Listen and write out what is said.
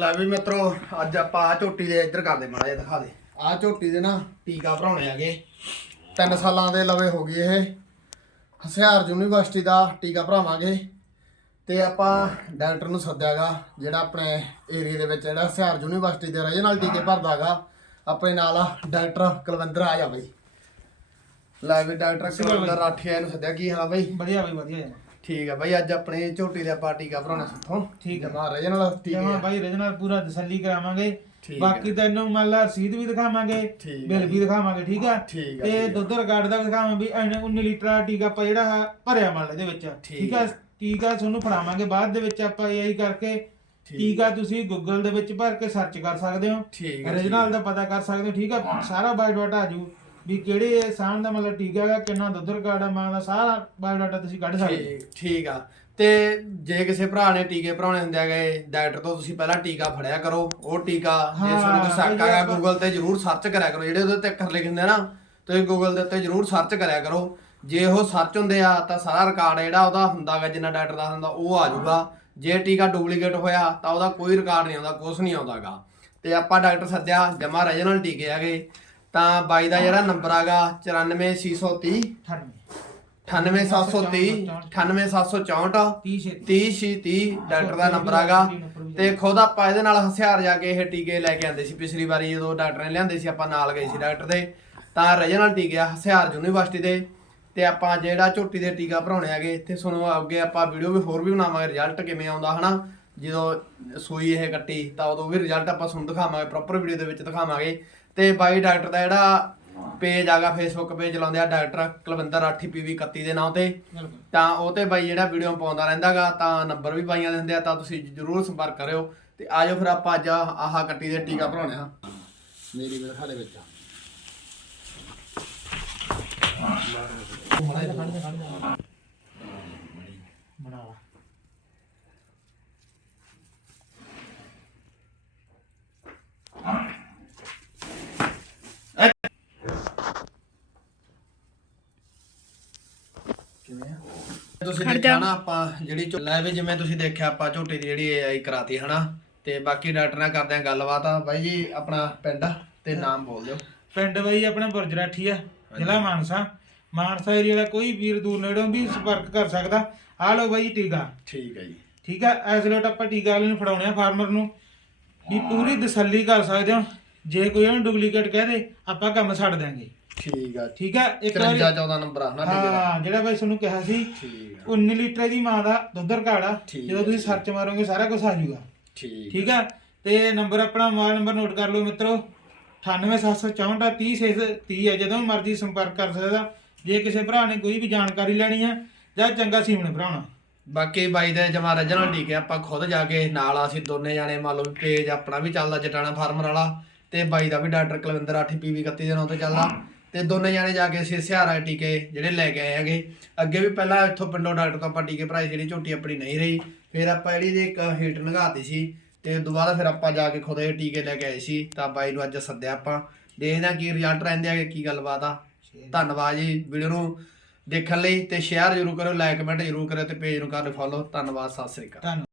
ਲੈ ਵੀ ਮਿੱਤਰੋ ਅੱਜ ਆਪਾਂ ਆ ਝੋਟੀ ਦੇ ਇੱਧਰ ਕਰਦੇ ਮਾੜਾ ਜਿਹਾ ਦਿਖਾ ਦੇ। ਆ ਝੋਟੀ ਦੇ ਨਾ ਟੀਕਾ ਭਰਾਉਣੇ ਹੈਗੇ। ਤਿੰਨ ਸਾਲਾਂ ਦੇ ਲਵੇ ਹੋ ਗਈ ਇਹ। ਹਸਿਆਰ ਯੂਨੀਵਰਸਿਟੀ ਦਾ ਟੀਕਾ ਭਰਾਵਾਂਗੇ। ਤੇ ਆਪਾਂ ਡਾਕਟਰ ਨੂੰ ਸੱਦਿਆਗਾ ਜਿਹੜਾ ਆਪਣੇ ਏਰੀਆ ਦੇ ਵਿੱਚ ਜਿਹੜਾ ਹਸਿਆਰ ਯੂਨੀਵਰਸਿਟੀ ਦੇ ਰਜੇ ਨਾਲ ਟੀਕੇ ਭਰਦਾਗਾ। ਆਪਣੇ ਨਾਲ ਆ ਡਾਕਟਰ ਕੁਲਵਿੰਦਰ ਆ ਜਾ ਬਈ। ਲੈ ਵੀ ਡਾਕਟਰ ਕੁਲਵਿੰਦਰ ਰਾਠੀਆ ਨੂੰ ਸੱਦਿਆ ਕੀ ਹਾਲ ਬਈ? ਵਧੀਆ ਬਈ ਵਧੀਆ। ਠੀਕ ਆ ਬਈ ਅੱਜ ਆਪਣੇ ਝੋਟੀ ਦੇ ਆਪਾਂ ਟੀਕਾ ਭਰਾਉਣਾ ਸਿੱਥੋਂ ਠੀਕ ਆ। ਜਮਾ ਰਜੇ ਨਾਲ ਟੀਕੇ ਜਮਾ ਬਾਈ ਰੀਜਨਲ ਪੂਰਾ ਤਸੱਲੀ ਕਰਾਵਾਂਗੇ। ਬਾਕੀ ਤੈਨੂੰ ਮੰਨ ਲਾ ਰਸੀਦ ਵੀ ਦਿਖਾਵਾਂਗੇ ਬਿੱਲ ਵੀ ਦਿਖਾਵਾਂਗੇ ਠੀਕ ਆ? ਤੇ। ਦੁੱਧ ਰਿਕਾਰਡ ਦਾ ਵੀ ਦਿਖਾਵਾਂ ਵੀ ਐਨੇ 19 ਲੀਟਰ ਦਾ ਟੀਕਾ ਆਪਾਂ ਜਿਹੜਾ ਭਰਿਆ ਮੰਨ ਲੈ ਇਹਦੇ ਵਿੱਚ। ਠੀਕ ਠੀਕ ਆ? ਟੀਕਾ ਤੁਹਾਨੂੰ ਫੜਾਵਾਂਗੇ ਬਾਅਦ ਦੇ ਵਿੱਚ ਆਪਾਂ ਇਹੀ ਕਰਕੇ। ਠੀਕ। ਟੀਕਾ ਤੁਸੀਂ ਗੂਗਲ ਦੇ ਵਿੱਚ ਭਰ ਕੇ ਸਰਚ ਕਰ ਸਕਦੇ ਹੋ। origignal ਦਾ ਪਤਾ ਕਰ ਸਕਦੇ ਹੋ ਠੀਕ ਆ? ਸਾਰਾ ਬਾਇਓਡਾਟਾ ਆ ਜੂ। ਵੀ ਕਿਹੜੇ ਸਾਨ ਦਾ ਮਤਲਬ ਟੀਕਾ ਹੈਗਾ ਕਿੰਨਾ ਦੁੱਧ ਰਿਕਾਰਡ ਆ ਮਾਂ ਦਾ ਸਾਰਾ ਬਾਇਓਡਾਟਾ ਤੁਸੀਂ ਕੱਢ ਸਕਦੇ ਠੀਕ ਠੀਕ ਆ। ਤੇ ਜੇ ਕਿਸੇ ਭਰਾ ਨੇ ਟੀਕੇ ਭਰਾਉਣੇ ਹੁੰਦੇ ਹੈਗੇ ਡਾਕਟਰ ਤੋਂ ਤੁਸੀਂ ਪਹਿਲਾਂ ਟੀਕਾ ਫੜਿਆ ਕਰੋ ਉਹ ਟੀਕਾ ਜੇ ਤੁਹਾਨੂੰ ਕੋਈ ਸ਼ੱਕ ਆਪਾਂ- ਗੂਗਲ ਤੇ ਜਰੂਰ ਸਰਚ ਕਰਿਆ ਕਰੋ। ਜਿਹੜੇ ਉਹਦੇ ਤੇ ਅੱਖਰ ਲਿਖੇ ਹੁੰਦੇ ਆ ਨਾ ਤੁਸੀਂ ਗੂਗਲ ਦੇ ਉੱਤੇ ਜਰੂਰ ਸਰਚ ਕਰਿਆ ਕਰੋ। ਜੇ ਉਹ ਸਰਚ ਹੁੰਦੇ ਆ ਤਾਂ ਸਾਰਾ ਰਿਕਾਰਡ ਜਿਹੜਾ ਉਹਦਾ ਹੁੰਦਾਗਾ ਜਿੰਨਾ ਡਾਕਟਰ ਦਾ ਹੁੰਦਾ ਉਹ ਆ ਜਾਊਗਾ। ਜੇ ਟੀਕਾ ਡੁਪਲੀਕੇਟ ਹੋਇਆ ਤਾਂ ਉਹਦਾ ਕੋਈ ਰਿਕਾਰਡ ਨਹੀਂ ਆਉਂਦਾ ਕੁਝ ਨਹੀਂ ਆਉਂਦਾਗਾ ਤੇ ਆਪਾਂ ਡਾਕਟਰ ਸੱਦਿਆ ਜਮਾ ਰੀਜਨਲ ਟੀਕੇ ਹੈਗੇ। ਤਾਂ ਬਾਈ ਦਾ ਜਿਹੜਾ ਨੰਬਰ ਹੈਗਾ 94630 98 98730 98764 30 ਛੇ 30 ਛੇ 30 ਡਾਕਟਰ ਦਾ ਨੰਬਰ ਹੈਗਾ ਤੇ ਖੁਦ ਆਪਾਂ ਇਹਦੇ ਨਾਲ ਹਥਿਆਰ ਜਾ ਕੇ ਇਹ ਟੀਕੇ ਲੈ ਕੇ ਆਂਦੇ ਸੀ। ਪਿਛਲੀ ਵਾਰੀ ਜਦੋਂ ਡਾਕਟਰ ਨੇ ਲਿਆਂਦੇ ਸੀ ਆਪਾਂ ਨਾਲ ਗਏ ਸੀ ਡਾਕਟਰ ਦੇ। ਤਾਂ ਰੀਜਨਲ ਟੀਕੇ ਆ ਹਥਿਆਰ ਯੂਨੀਵਰਸਿਟੀ ਦੇ। ਤੇ ਆਪਾਂ ਜਿਹੜਾ ਝੋਟੀ ਦੇ ਟੀਕਾ ਭਰਾਉਣੇ ਹੈਗੇ ਇੱਥੇ ਤੁਹਾਨੂੰ ਅੱਗੇ ਆਪਾਂ ਵੀਡੀਓ ਵੀ ਹੋਰ ਵੀ ਬਣਾਵਾਂਗੇ ਰਿਜ਼ਲਟ ਕਿਵੇਂ ਆਉਂਦਾ ਹਨਾ? ਜਦੋਂ ਸੂਈ ਇਹ ਕੱਟੀ ਤਾਂ ਉਦੋਂ ਵੀ ਰਿਜ਼ਲਟ ਆਪਾਂ ਤੁਹਾਨੂੰ ਦਿਖਾਵਾਂਗੇ ਪ੍ਰੋਪਰ ਵੀਡੀਓ ਦੇ ਵਿੱਚ ਦਿਖਾਵਾਂਗੇ। ਤੇ ਬਾਈ ਡਾਕਟਰ ਦਾ ਜਿਹੜਾ ਪੇਜ ਆਗਾ ਫੇਸਬੁੱਕ ਪੇਜ ਚਲਾਉਂਦੇ ਆ ਡਾਕਟਰ ਕੁਲਵਿੰਦਰ ਰਾਠੀ ਪੀਵੀ 31 ਦੇ ਨਾਂ ਤੇ। ਤਾਂ ਉਹ ਤੇ ਬਾਈ ਜਿਹੜਾ ਵੀਡੀਓ ਪਾਉਂਦਾ ਰਹਿੰਦਾਗਾ ਤਾਂ ਨੰਬਰ ਵੀ ਬਾਈਆਂ ਦੇ ਹੁੰਦੇ ਆ ਤਾਂ ਤੁਸੀਂ ਜਰੂਰ ਸੰਪਰਕ ਕਰਿਓ। ਤੇ ਆਜੋ ਫਿਰ ਆਪਾਂ ਅੱਜ ਆਹ ਕੱਟੀ ਦੇ ਟੀਕਾ ਭਰਾਉਣੇ ਆ ਮੇਰੀ ਵਿਲਖਾ ਦੇ ਵਿੱਚ ਬਣਾ ਲਾ ਕਿਵੇਂ ਆ ਤੁਸੀਂ ਦੇਖਿਆ ਨਾ ਆਪਾਂ ਜਿਹੜੀ ਲੈ ਵੀ ਜਿਵੇਂ ਤੁਸੀਂ ਦੇਖਿਆ ਆਪਾਂ ਝੋਟੀ ਦੀ ਜਿਹੜੀ ਆਈ ਕਰਾਤੀ ਹਨਾ? ਤੇ ਬਾਕੀ ਡਾਕਟਰ ਨਾਲ ਕਰਦੇ ਆ ਗੱਲਬਾਤ। ਆ ਬਾਈ ਜੀ ਆਪਣਾ ਪਿੰਡ ਤੇ ਨਾਮ ਬੋਲ ਦਿਓ। ਪਿੰਡ ਬਈ ਆਪਣਾ ਬੁਰਜਰਾਠੀ ਆ ਜ਼ਿਲ੍ਹਾ ਮਾਨਸਾ। ਮਾਨਸਾ ਏਰੀਆ ਦਾ ਕੋਈ ਵੀਰ ਦੂਰ ਨੇੜੋਂ ਵੀ ਸੰਪਰਕ ਕਰ ਸਕਦਾ। ਆ ਲਓ ਬਾਈ ਟੀਕਾ। ਠੀਕ ਹੈ ਜੀ। ਠੀਕ ਆ ਇਸ ਲੋਟ ਆਪਾਂ ਟੀਕਾ ਵਾਲੇ ਨੂੰ ਫੜਾਉਣੇ ਆ ਫਾਰਮਰ ਨੂੰ। ਵੀ ਪੂਰੀ ਤਸੱਲੀ ਕਰ ਸਕਦੇ ਹੋ। ਜੇ ਕੋਈ ਉਹਨੂੰ ਡੁਪਲੀਕੇਟ ਕਹਿ ਦੇ ਆਪਾਂ ਕੰਮ ਛੱਡ ਦਿਆਂਗੇ। ਠੀਕ ਆ ਠੀਕ ਆ ਇੱਕ ਵਾਰੀ 53 14 ਨੰਬਰ ਆ ਟੀਕੇ ਦਾ ਹਾਂ ਜਿਹੜਾ ਬਾਈ ਤੁਹਾਨੂੰ ਕਿਹਾ ਸੀ ਠੀਕ ਆ। 19 ਲੀਟਰ ਦੀ ਮਾਂ ਦਾ ਦੁੱਧ ਆ ਠੀਕ ਜਦੋਂ ਤੁਸੀਂ ਸਰਚ ਮਾਰੋਗੇ ਸਾਰਾ ਕੁਝ ਆ ਜਾਊਗਾ। ਠੀਕ ਠੀਕ ਆ ਤੇ ਨੰਬਰ ਆਪਣਾ ਮੋਬਾਈਲ ਨੰਬਰ ਨੋਟ ਕਰ ਲਓ ਮਿੱਤਰੋ 98764 30 ਹੈ ਜਦੋਂ ਮਰਜ਼ੀ ਸੰਪਰਕ ਕਰ ਸਕਦਾ ਜੇ ਕਿਸੇ ਭਰਾ ਨੇ ਕੋਈ ਵੀ ਜਾਣਕਾਰੀ ਲੈਣੀ ਆ ਜਾਂ ਚੰਗਾ ਸੀਮਣ ਭਰਾਉਣਾ ਬਾਕੀ ਬਾਈ ਦੇ ਜਮਾ ਰਜਨਲ ਠੀਕ ਹੈ ਆਪਾਂ ਖੁਦ ਜਾ ਕੇ ਨਾਲ ਆ ਅਸੀਂ ਦੋਨੇ ਜਾਣੇ ਮੰਨ ਲਓ ਪੇਜ ਆਪਣਾ ਵੀ ਚੱਲਦਾ ਜਟਾਣਾ ਫਾਰਮਰ ਵਾਲਾ ਤੇ ਬਾਈ ਦਾ ਵੀ ਡਾਕਟਰ ਕੁਲਵਿੰਦਰ ਆਠੀ ਪੀਵੀ 31 ਦੇ ਨਾਂ ਤੇ ਚੱਲਦਾ। ਤੇ ਦੋਨੇ ਜਾਣੇ ਜਾ ਕੇ ਅਸੀਂ ਸਿਹਾਰਾ ਟੀਕੇ ਜਿਹੜੇ ਲੈ ਕੇ ਆਏ ਹੈਗੇ। ਅੱਗੇ ਵੀ ਪਹਿਲਾਂ ਇੱਥੋਂ ਪਿੰਡੋਂ ਡਾਕਟਰ ਤੋਂ ਆਪਾਂ ਟੀਕੇ ਭਰਾਏ ਜਿਹੜੀ ਝੋਟੀ ਆਪਣੀ ਨਹੀਂ ਰਹੀ। ਫਿਰ ਆਪਾਂ ਜਿਹੜੀ ਦੇ ਇੱਕ ਹੀਟ ਲੰਘਾਤੀ ਸੀ ਤੇ ਦੁਬਾਰਾ ਫਿਰ ਆਪਾਂ ਜਾ ਕੇ ਖੁਦ ਇਹ ਟੀਕੇ ਲੈ ਕੇ ਆਏ ਸੀ। ਤਾਂ ਬਾਈ ਨੂੰ ਅੱਜ ਸੱਦਿਆ ਆਪਾਂ। ਦੇਖਦੇ ਹਾਂ ਕੀ ਰਿਜ਼ਲਟ ਰਹਿੰਦੇ ਹੈਗੇ, ਕੀ ਗੱਲਬਾਤ ਆ। ਧੰਨਵਾਦ ਜੀ ਵੀਡੀਓ ਨੂੰ ਦੇਖਣ ਲਈ ਤੇ ਸ਼ੇਅਰ ਜ਼ਰੂਰ ਕਰੋ ਲਾਈਕ ਕਮੈਂਟ ਜ਼ਰੂਰ ਕਰਿਓ ਤੇ ਪੇਜ ਨੂੰ ਕਰ ਫੋਲੋ ਧੰਨਵਾਦ, ਸਤਿ ਸ੍ਰੀ ਅਕਾਲ। ਧੰਨਵਾਦ।